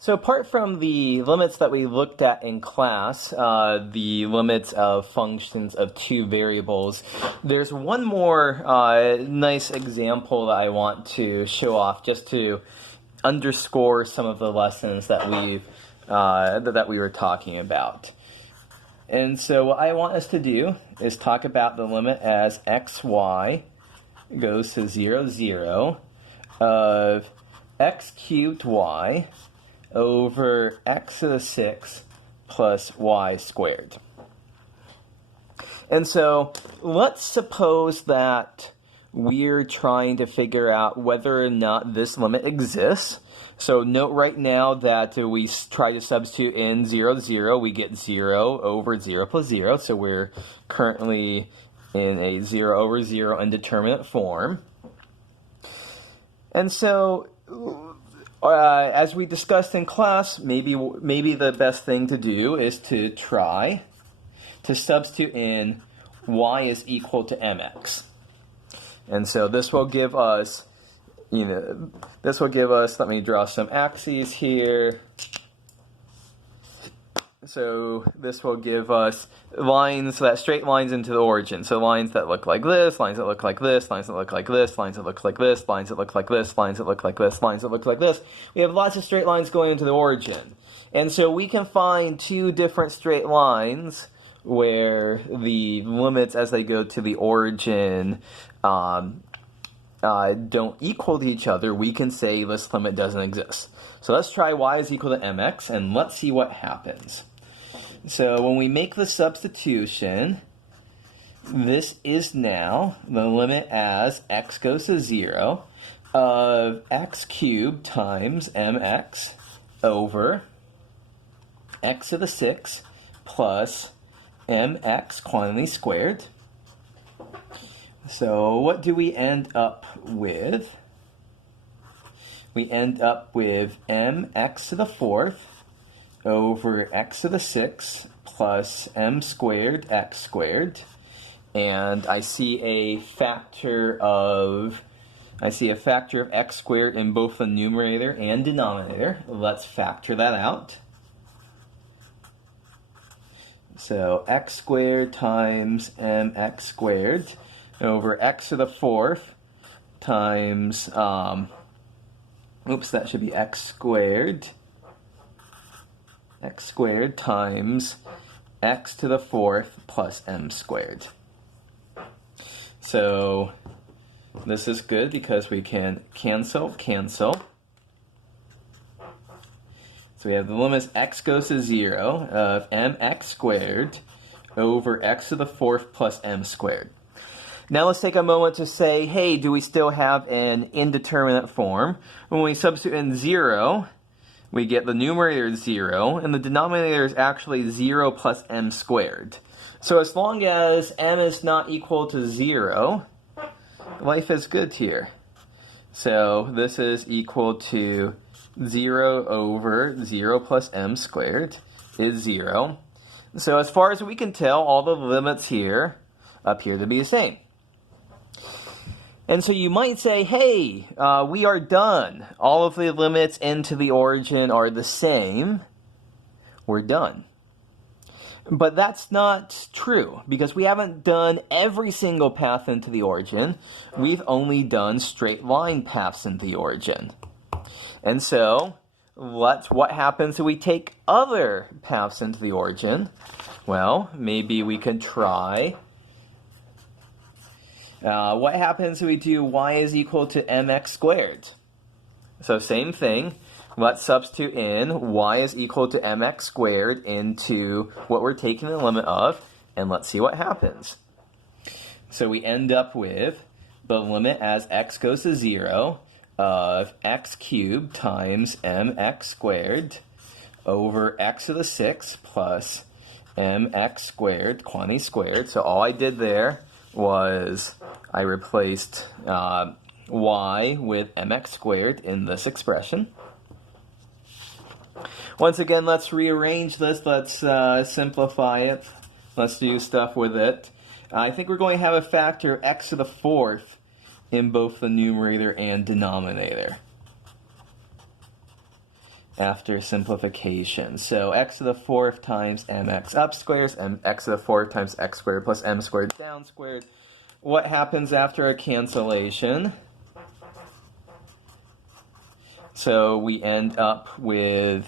So apart from the limits that we looked at in class, the limits of functions of two variables, there's one more nice example that I want to show off just to underscore some of the lessons that we were talking about. And so what I want us to do is talk about the limit as xy goes to 0, 0 of x cubed y over x to the 6 plus y squared. And so let's suppose that we're trying to figure out whether or not this limit exists. So note right now that we try to substitute in 0, 0, we get 0 over 0 plus 0. So we're currently in a 0 over 0 indeterminate form. And so as we discussed in class, maybe the best thing to do is to try to substitute in y is equal to mx. And so this will give us, let me draw some axes here. So this will give us straight lines into the origin. So lines that look like this, lines that look like this, lines that look like this, lines that look like this, lines that look like this, lines that look like this, lines that look like this. We have lots of straight lines going into the origin. And so we can find two different straight lines where the limits as they go to the origin don't equal to each other. We can say this limit doesn't exist. So let's try y is equal to mx, and let's see what happens. So when we make the substitution, this is now the limit as x goes to 0 of x cubed times mx over x to the 6 plus mx quantity squared. So what do we end up with? We end up with mx to the 4th over x to the 6 plus m squared x squared. And I see a factor of x squared in both the numerator and denominator. Let's factor that out. So x squared times mx squared over x to the 4th times, that should be x squared times x to the 4th plus m squared. So this is good because we can cancel. So we have the limit x goes to 0 of mx squared over x to the 4th plus m squared. Now let's take a moment to say, hey, do we still have an indeterminate form? When we substitute in 0, we get the numerator 0, and the denominator is actually 0 plus m squared. So as long as m is not equal to 0, life is good here. So this is equal to 0 over 0 plus m squared is 0. So as far as we can tell, all the limits here appear to be the same. And so you might say, hey, we are done. All of the limits into the origin are the same. We're done. But that's not true, because we haven't done every single path into the origin. We've only done straight line paths into the origin. And so, what happens if we take other paths into the origin? Well, maybe we could try. What happens if we do y is equal to mx squared? So same thing. Let's substitute in y is equal to mx squared into what we're taking the limit of, and let's see what happens. So we end up with the limit as x goes to 0 of x cubed times mx squared over x to the 6 plus mx squared, quantity squared. So all I did there was I replaced y with mx squared in this expression. Once again, let's rearrange this. Let's simplify it. Let's do stuff with it. I think we're going to have a factor of x to the 4th in both the numerator and denominator. after simplification. So x to the 4th times mx up squares, x to the 4th times x squared plus m squared down squared. What happens after a cancellation? So we end up with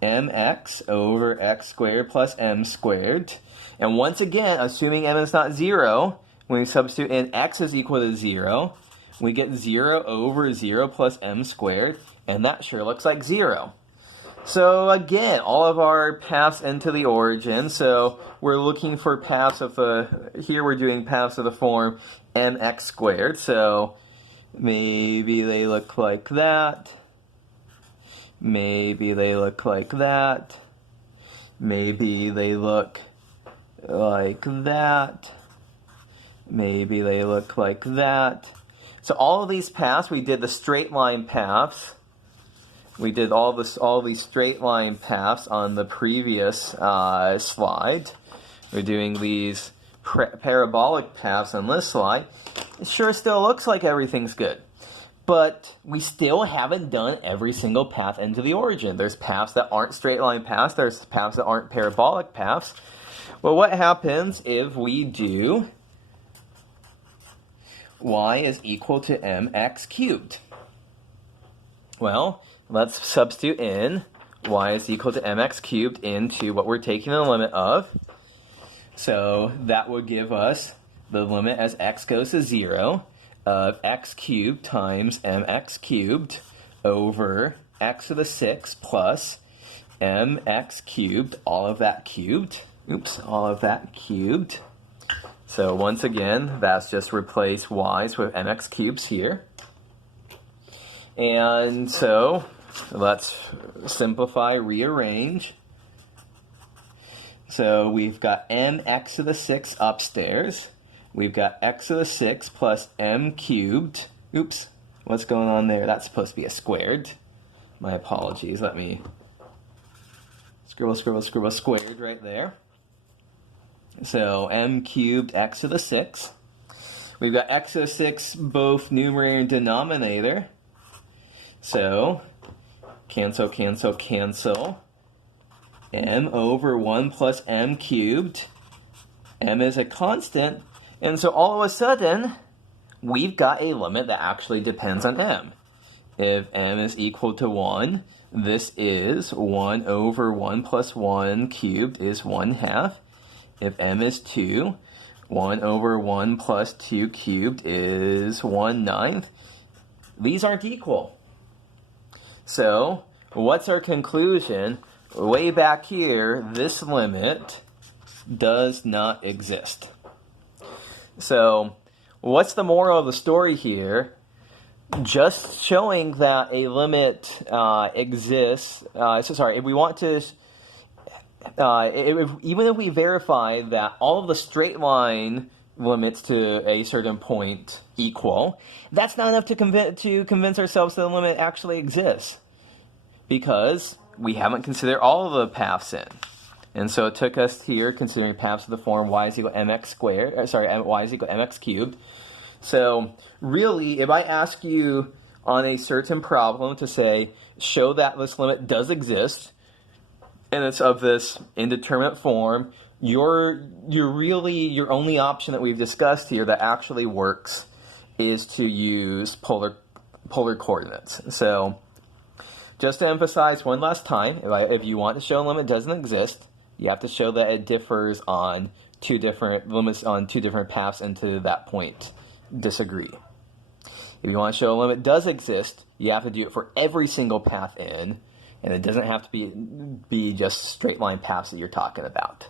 mx over x squared plus m squared. And once again, assuming m is not 0, when we substitute in x is equal to 0, we get 0 over 0 plus m squared, and that sure looks like 0. So again, all of our paths into the origin, so we're looking for paths of the, here we're doing paths of the form mx squared, so maybe they look like that, maybe they look like that, maybe they look like that, maybe they look like that. So all of these paths, we did the straight line paths. We did all these straight line paths on the previous slide. We're doing these parabolic paths on this slide. It sure still looks like everything's good. But we still haven't done every single path into the origin. There's paths that aren't straight line paths. There's paths that aren't parabolic paths. Well, what happens if we do y is equal to mx cubed? Well, let's substitute in y is equal to mx cubed into what we're taking the limit of. So that would give us the limit as x goes to 0 of x cubed times mx cubed over x to the 6 plus mx cubed, all of that cubed. Oops, all of that cubed. So once again, that's just replace y's with mx cubes here. And so let's simplify, rearrange. So we've got mx to the 6 upstairs. We've got x to the 6 plus m cubed. Oops, what's going on there? That's supposed to be a squared. My apologies. Let me scribble, scribble, scribble, squared right there. So m cubed x to the 6. We've got x to the 6 both numerator and denominator. So cancel, cancel, cancel. M over 1 plus m cubed. M is a constant. And so all of a sudden, we've got a limit that actually depends on m. If m is equal to 1, this is 1 over 1 plus 1 cubed is 1/2. If m is 2, 1 over 1 plus 2 cubed is 1/9. These aren't equal. So, what's our conclusion? Way back here, this limit does not exist. So, what's the moral of the story here? Just showing that a limit exists. If we want to, even if we verify that all of the straight line limits to a certain point equal, that's not enough to convince ourselves that the limit actually exists, because we haven't considered all of the paths in. And so it took us here considering paths of the form y is equal to mx squared, y is equal to mx cubed. So really, if I ask you on a certain problem to say, show that this limit does exist, and it's of this indeterminate form, your only option that we've discussed here that actually works is to use polar coordinates. So just to emphasize one last time, if you want to show a limit doesn't exist, you have to show that it differs on two different limits on two different paths into that point. Disagree. If you want to show a limit does exist, you have to do it for every single path in, and it doesn't have to be just straight line paths that you're talking about.